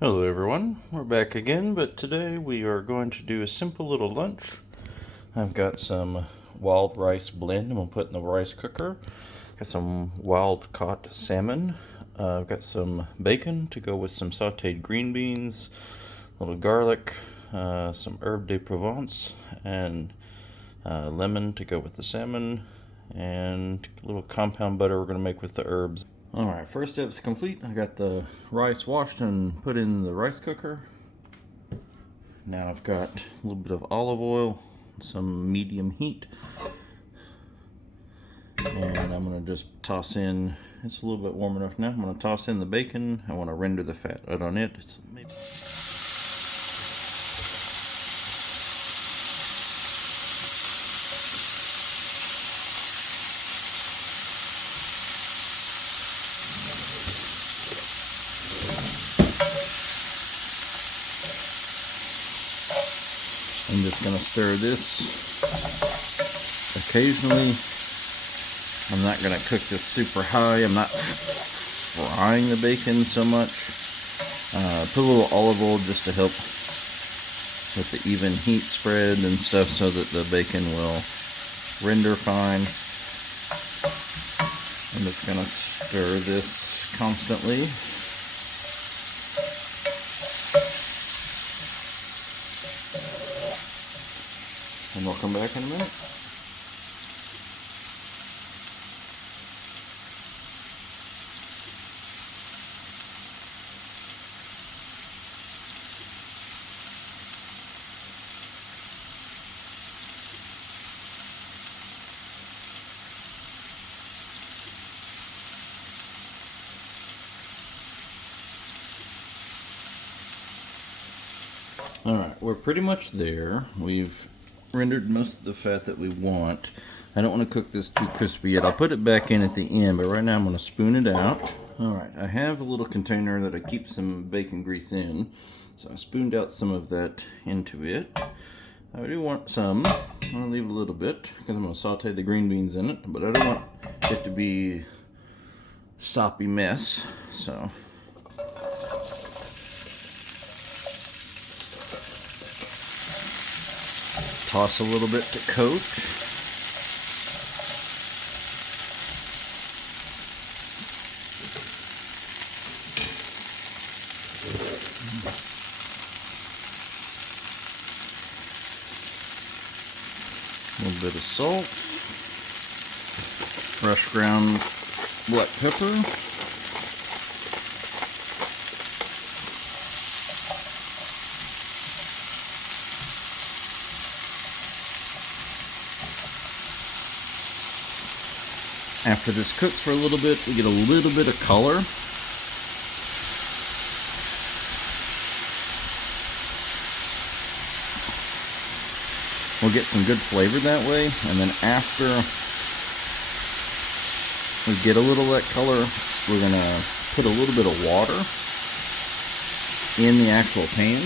Hello everyone, we're back again, but today we are going to do a simple little lunch. I've got some wild rice blend I'm going to put in the rice cooker. Got some wild caught salmon. I've got some bacon to go with some sauteed green beans, a little garlic, some herb de Provence, and lemon to go with the salmon, and a little compound butter we're going to make with the herbs. Alright, first step's complete. I got the rice washed and put in the rice cooker. Now I've got a little bit of olive oil, some medium heat, and I'm going to just toss in, it's a little bit warm enough now, I'm going to toss in the bacon. I want to render the fat out on it. I'm just going to stir this occasionally. I'm not going to cook this super high. I'm not frying the bacon so much. Put a little olive oil just to help with the even heat spread and stuff so that the bacon will render fine. I'm just going to stir this constantly. And we'll come back in a minute. Alright, we're pretty much there. We've rendered most of the fat that we want. I don't want to cook this too crispy yet. I'll put it back in at the end, but right now I'm going to spoon it out. Alright, I have a little container that I keep some bacon grease in, so I spooned out some of that into it. I do want some. I'm going to leave a little bit because I'm going to saute the green beans in it, but I don't want it to be a soppy mess, so toss a little bit to coat. A little bit of salt, fresh ground black pepper, after this cooks for a little bit, we get a little bit of color. We'll get some good flavor that way, and then after we get a little of that color, we're going to put a little bit of water in the actual pan.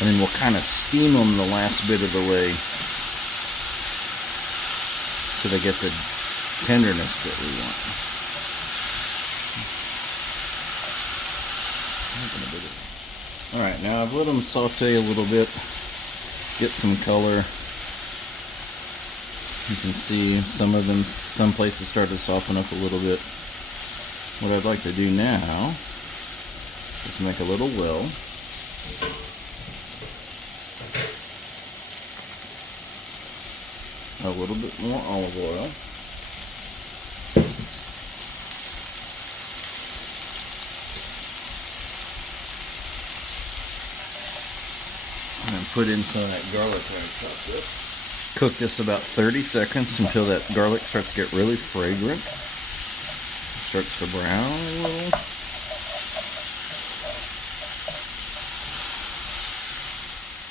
And then we'll kind of steam them the last bit of the way so they get the tenderness that we want. Alright, now I've let them saute a little bit, get some color. You can see some places start to soften up a little bit. What I'd like to do now is make a little well. A little bit more olive oil. And put in some of that garlic that I chopped up. Cook this about 30 seconds until that garlic starts to get really fragrant. Starts to brown a little.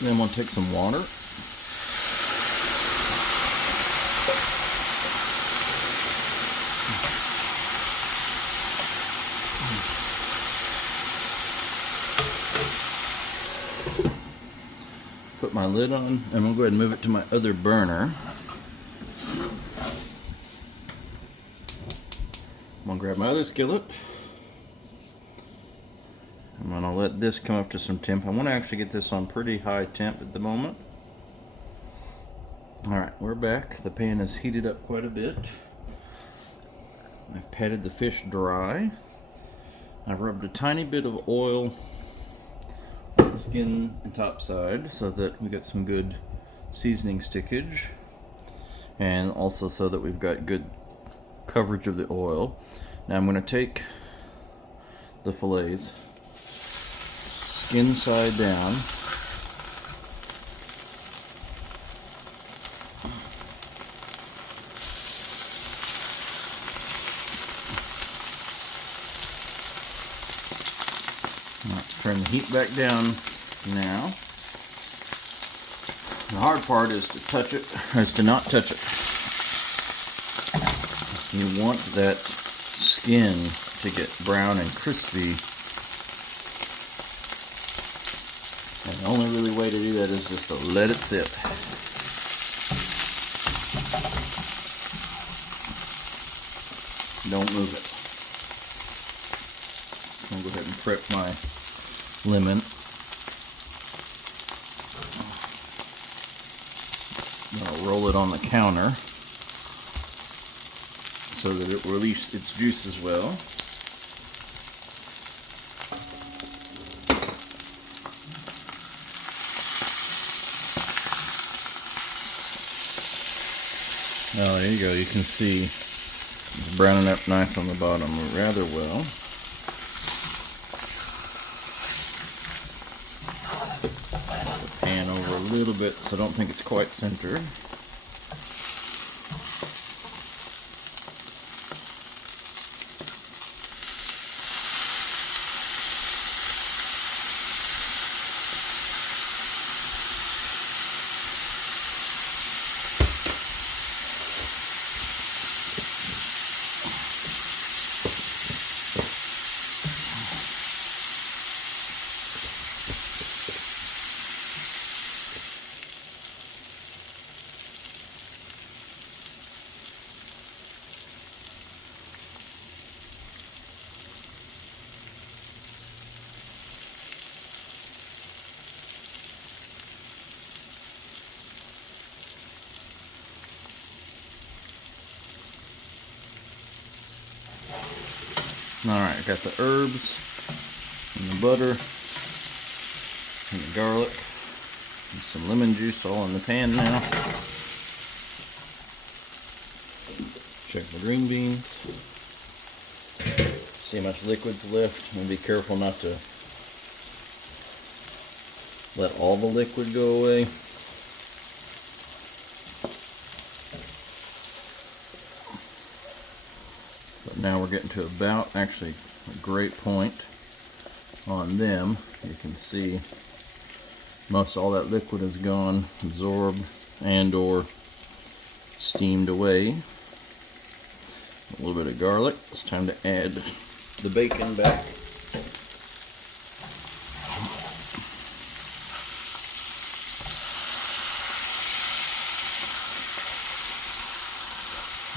Then I'm going to take some water. Put my lid on, and I'm going to go ahead and move it to my other burner. I'm going grab my other skillet. I'm gonna let this come up to some temp. I want to actually get this on pretty high temp at the moment. Alright, we're back. The pan is heated up quite a bit. I've patted the fish dry. I've rubbed a tiny bit of oil on the skin and top side so that we get some good seasoning stickage, and also so that we've got good coverage of the oil. Now I'm going to take the fillets, skin side down, turn the heat back down now. The hard part is to touch it, or is to not touch it. You want that skin to get brown and crispy. And the only really way to do that is just to let it sit. Don't move it. I'll go ahead and prep my lemon. I'll roll it on the counter so that it will release its juice as well. Oh, there you go. You can see it's browning up nice on the bottom rather well. The pan over a little bit, so I don't think it's quite centered. Alright, I got the herbs and the butter and the garlic and some lemon juice all in the pan now. Check the green beans. See how much liquid's left. And be careful not to let all the liquid go away. But now we're getting to about actually a great point on them. You can see most all that liquid is gone, absorbed and or steamed away. A little bit of garlic. It's time to add the bacon back.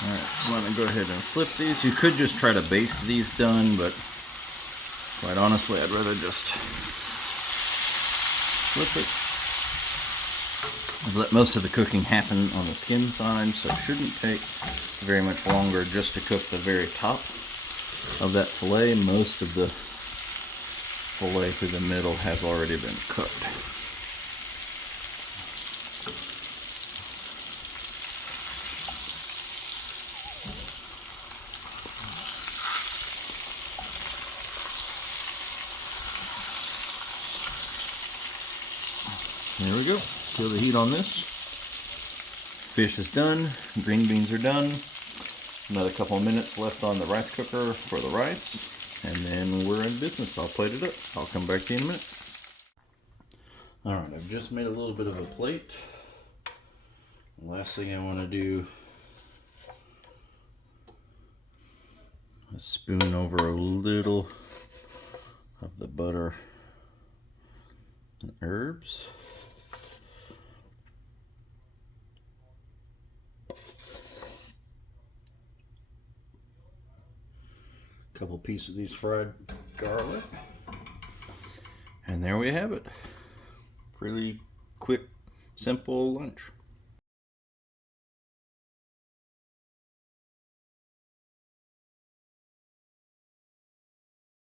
Alright, I'm going to go ahead and flip these. You could just try to baste these done, but quite honestly, I'd rather just flip it. I've let most of the cooking happen on the skin side, so it shouldn't take very much longer just to cook the very top of that fillet. Most of the fillet through the middle has already been cooked. There we go. Kill the heat on this. Fish is done. Green beans are done. Another couple of minutes left on the rice cooker for the rice. And then we're in business. I'll plate it up. I'll come back to you in a minute. Alright, I've just made a little bit of a plate. The last thing I want to do is spoon over a little of the butter and herbs. A couple pieces of these fried garlic. And there we have it. Really quick, simple lunch.